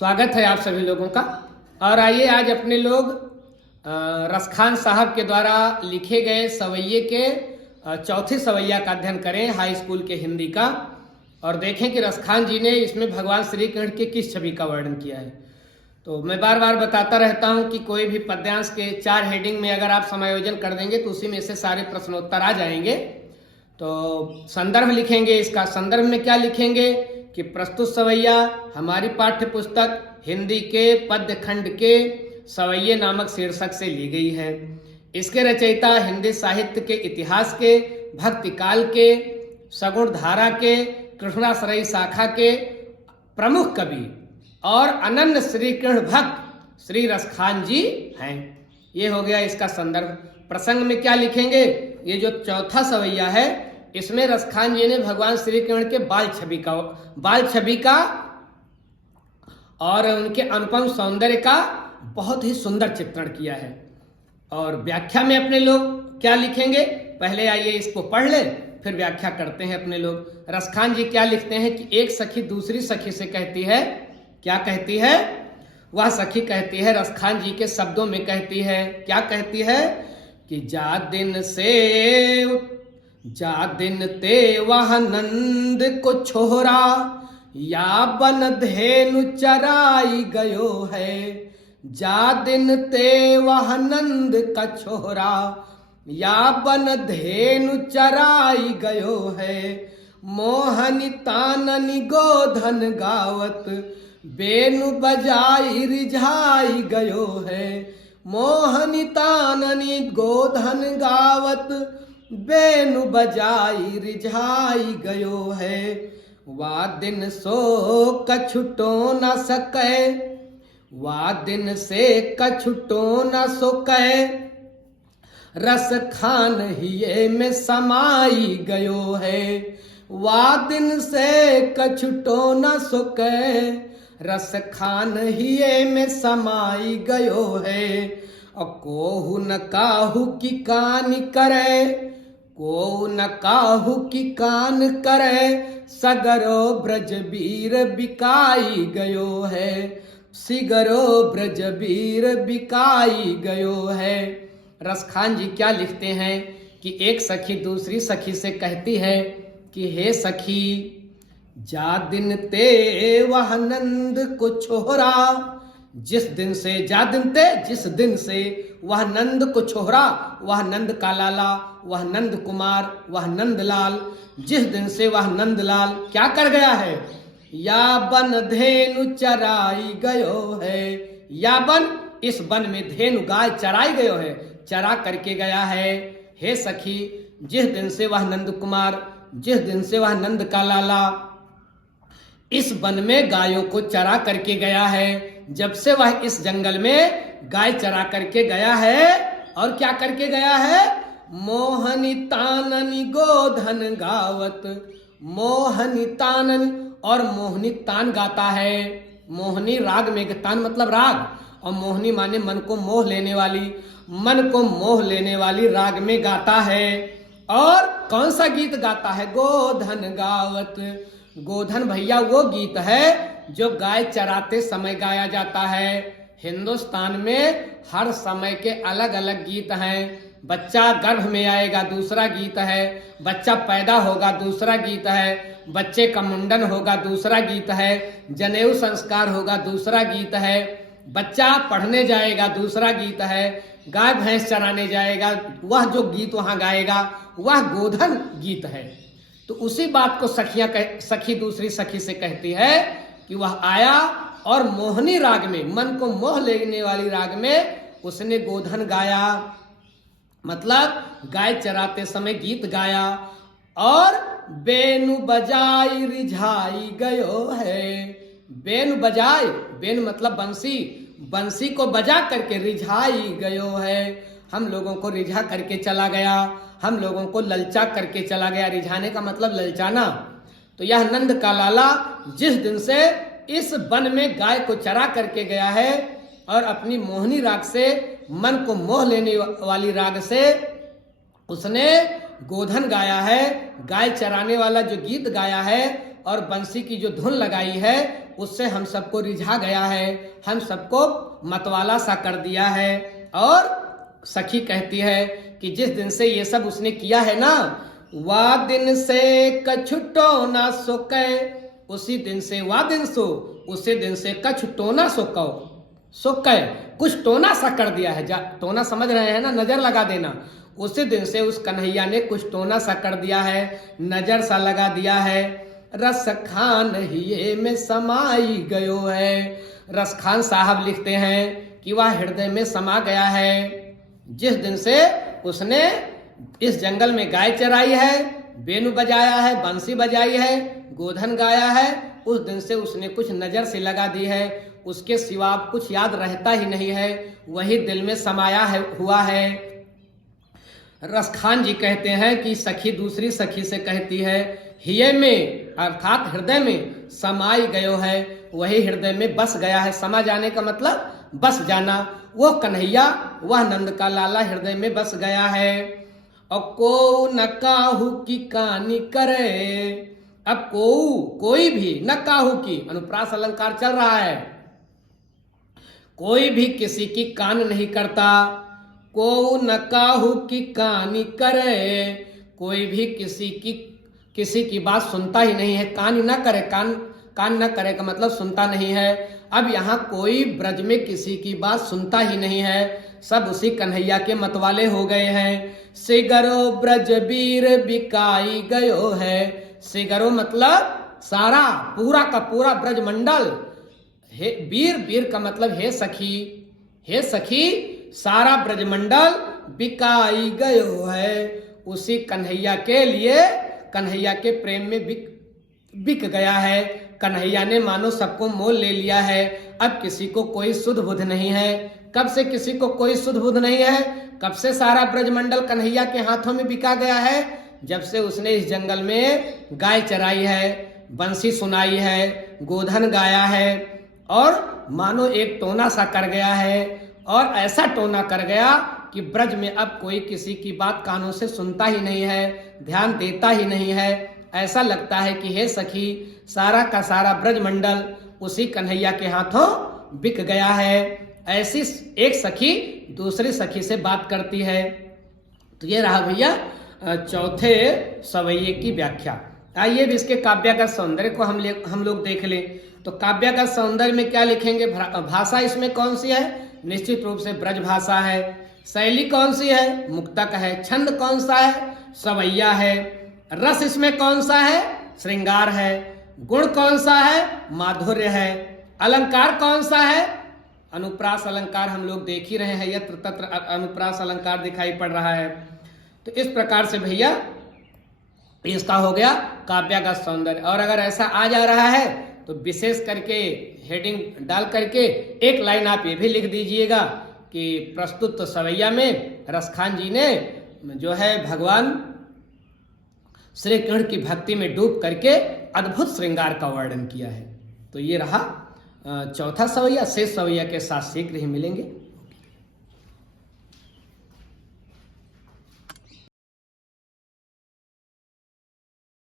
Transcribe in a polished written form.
स्वागत है आप सभी लोगों का। और आइए आज अपने लोग रसखान साहब के द्वारा लिखे गए सवैये के चौथी सवैया का अध्ययन करें, हाई स्कूल के हिंदी का, और देखें कि रसखान जी ने इसमें भगवान श्री कृष्ण की किस छवि का वर्णन किया है। तो मैं बार बार बताता रहता हूं कि कोई भी पद्यांश के 4 हेडिंग में अगर आप समायोजन कर देंगे तो उसी में से सारे प्रश्नोत्तर आ जाएंगे। तो संदर्भ लिखेंगे, इसका संदर्भ में क्या लिखेंगे कि प्रस्तुत सवैया हमारी पाठ्य पुस्तक हिंदी के पद्य खंड के सवैये नामक शीर्षक से ली गई है। इसके रचयिता हिंदी साहित्य के इतिहास के, भक्ति काल के, सगुण धारा के, कृष्णाश्रयी शाखा के प्रमुख कवि और अनन्य श्री कृष्ण भक्त श्री रसखान जी हैं। ये हो गया इसका संदर्भ। प्रसंग में क्या लिखेंगे, ये जो चौथा सवैया है इसमें रसखान जी ने भगवान श्री कृष्ण के बाल छवि का और उनके अनुपम सौंदर्य का बहुत ही सुंदर चित्रण किया है। और व्याख्या में अपने लोग क्या लिखेंगे, पहले आइए इसको पढ़ ले फिर व्याख्या करते हैं अपने लोग। रसखान जी क्या लिखते हैं कि एक सखी दूसरी सखी से कहती है, क्या कहती है, वह सखी कहती है, रसखान जी के शब्दों में कहती है, क्या कहती है कि जा दिन ते वह नंद को छोरा, या बन धेनु चराई गयो है। जा दिन ते वह नंद का छोरा, या बन धेनु चराई गयो है। मोहनी ताननी गोधन गावत, बेनु बजाई रिझाई गयो है। मोहनी ताननी गोधन गावत, बेनु बजाई रिझाई गयो है। वा दिन सो कछुटो न सके, वा दिन से कछुटो न सके। रस खान हिये में समाई गयो है। वा दिन से कछुटो न सके, रस खान हिये में समाई गयो है। और कोहु न काहू की कान करे, को न काहू की कान करे। सगरो ब्रज वीर बिकाई गयो है, सिगरो ब्रज वीर बिकाई गयो है। रसखान जी क्या लिखते हैं कि एक सखी दूसरी सखी से कहती है कि हे सखी, जा दिन ते वह नंद को छोरा, जिस दिन से, जा दिन ते जिस दिन से, वह नंद को छोरा, वह नंद का लाला, वह नंद कुमार, वह नंद लाल, जिस दिन से वह नंद लाल क्या कर गया है, या बन धेनु चराई गयो है। या बन, इस वन में धेनु गाय चराई गयो है, चरा करके गया है। हे सखी, जिस दिन से वह नंद कुमार, जिस दिन से वह नंद का लाला इस वन में गायों को चरा करके गया है, जब से वह इस जंगल में गाय चरा करके गया है। और क्या करके गया है, मोहनी ताननी गोधन गावत, मोहनी ताननी, और मोहनी तान गाता है। मोहनी राग में, तान मतलब राग, और मोहनी माने मन को मोह लेने वाली, मन को मोह लेने वाली राग में गाता है। और कौन सा गीत गाता है, गोधन गावत। गोधन भैया वो गीत है जो गाय चराते समय गाया जाता है। हिंदुस्तान में हर समय के अलग अलग गीत हैं। बच्चा गर्भ में आएगा दूसरा गीत है, बच्चा पैदा होगा दूसरा गीत है, बच्चे का मुंडन होगा दूसरा गीत है, जनेऊ संस्कार होगा दूसरा गीत है, बच्चा पढ़ने जाएगा दूसरा गीत है, गाय भैंस चराने जाएगा, वह जो गीत वहां गाएगा वह गोधन गीत है। तो उसी बात को सखी दूसरी सखी से कहती है कि वह आया और मोहनी राग में, मन को मोह लेने वाली राग में उसने गोधन गाया, मतलब गाय चराते समय गीत गाया। और बेनु बजाई रिझाई गयो है। बेनु बजाई, बेनु मतलब बंसी, बंसी को बजा करके रिझाई गयो है। हम लोगों को रिझा करके चला गया, हम लोगों को ललचा करके चला गया। रिझाने का मतलब ललचाना। तो यह नंद का लाला जिस दिन से इस वन में गाय को चरा करके गया है और अपनी मोहनी राग से, मन को मोह लेने वाली राग से उसने गोधन गाया है, गाय चराने वाला जो गीत गाया है और बंसी की जो धुन लगाई है उससे हम सबको रिझा गया है, हम सबको मतवाला सा कर दिया है। और सखी कहती है कि जिस दिन से ये सब उसने किया है ना, वा दिन से कछुटो ना सोके, उसी दिन से वा दिन सो, उसी दिन से कछु टोना सोको, सोके कुछ टोना सा कर दिया है। टोना समझ रहे हैं ना, नजर लगा देना। उसी दिन से उस कन्हैया ने कुछ टोना सा कर दिया है, नजर सा लगा दिया है। रस खान हिये में समाई गयो है। रस खान साहब लिखते हैं कि वह हृदय में समा गया है। जिस दिन से उसने इस जंगल में गाय चराई है, बेनु बजाया है, बंसी बजाई है, गोधन गाया है, उस दिन से उसने कुछ नजर से लगा दी है। उसके सिवा कुछ याद रहता ही नहीं है, वही दिल में समाया है हुआ है। रसखान जी कहते हैं कि सखी दूसरी सखी से कहती है, हिये में अर्थात हृदय में समाई गयो है, वही हृदय में बस गया है। समा जाने का मतलब बस जाना। वो कन्हैया, वह नंद का लाला हृदय में बस गया है। और को न काहू की कानी करे, अब कोई भी न काहू की, अनुप्रास अलंकार चल रहा है, कोई भी किसी की कान नहीं करता। को न काहू की कानी करे, कोई भी किसी की बात सुनता ही नहीं है। कान न करे, कान न करे का मतलब सुनता नहीं है। अब यहाँ कोई ब्रज में किसी की बात सुनता ही नहीं है, सब उसी कन्हैया के मतवाले हो गए हैं। सिगरो ब्रज वीर बिकाई गयो है। सिगरो मतलब सारा पूरा का पूरा ब्रज मंडल, हे वीर, वीर का मतलब हे सखी, हे सखी सारा ब्रजमंडल बिकाई गयो है। उसी कन्हैया के लिए, कन्हैया के प्रेम में बिक गया है। कन्हैया ने मानो सबको मोल ले लिया है। अब किसी को कोई सुध बुध नहीं है। कब से किसी को कोई सुध बुध नहीं है? कब से सारा ब्रजमंडल कन्हैया के हाथों में बिका गया है? जब से उसने इस जंगल में गाय चराई है, बंसी सुनाई है, गोधन गाया है, और मानो एक टोना सा कर गया है। और ऐसा टोना कर गया कि ब्रज में अब कोई किसी की बात कानों से सुनता ही नहीं है, ध्यान देता ही नहीं है। ऐसा लगता है कि हे सखी सारा का सारा ब्रजमंडल उसी कन्हैया के हाथों बिक गया है। ऐसी एक सखी दूसरी सखी से बात करती है। तो ये रहा भैया चौथे सवैये की व्याख्या। आइए भी इसके काव्य का सौंदर्य को हम लोग देख लें। तो काव्य का सौंदर्य में क्या लिखेंगे? भाषा इसमें कौन सी है? निश्चित रूप से ब्रज भाषा है। शैली कौन सी है? मुक्तक है। छंद कौन सा है? सवैया है। रस इसमें कौन सा है? श्रृंगार है। गुण कौन सा है? माधुर्य है। अलंकार कौन सा है? अनुप्रास अलंकार हम लोग देख ही रहे हैं, यत्र तत्र अनुप्रास अलंकार दिखाई पड़ रहा है। तो इस प्रकार से भैया इसका हो गया काव्य का सौंदर्य। और अगर ऐसा आ जा रहा है तो विशेष करके हेडिंग डाल करके एक लाइन आप ये भी लिख दीजिएगा कि प्रस्तुत सवैया में रसखान जी ने जो है भगवान श्री कृष्ण की भक्ति में डूब करके अद्भुत श्रृंगार का वर्णन किया है। तो ये रहा चौथा सवैया। शेष सवैया के साथ शीघ्र ही मिलेंगे।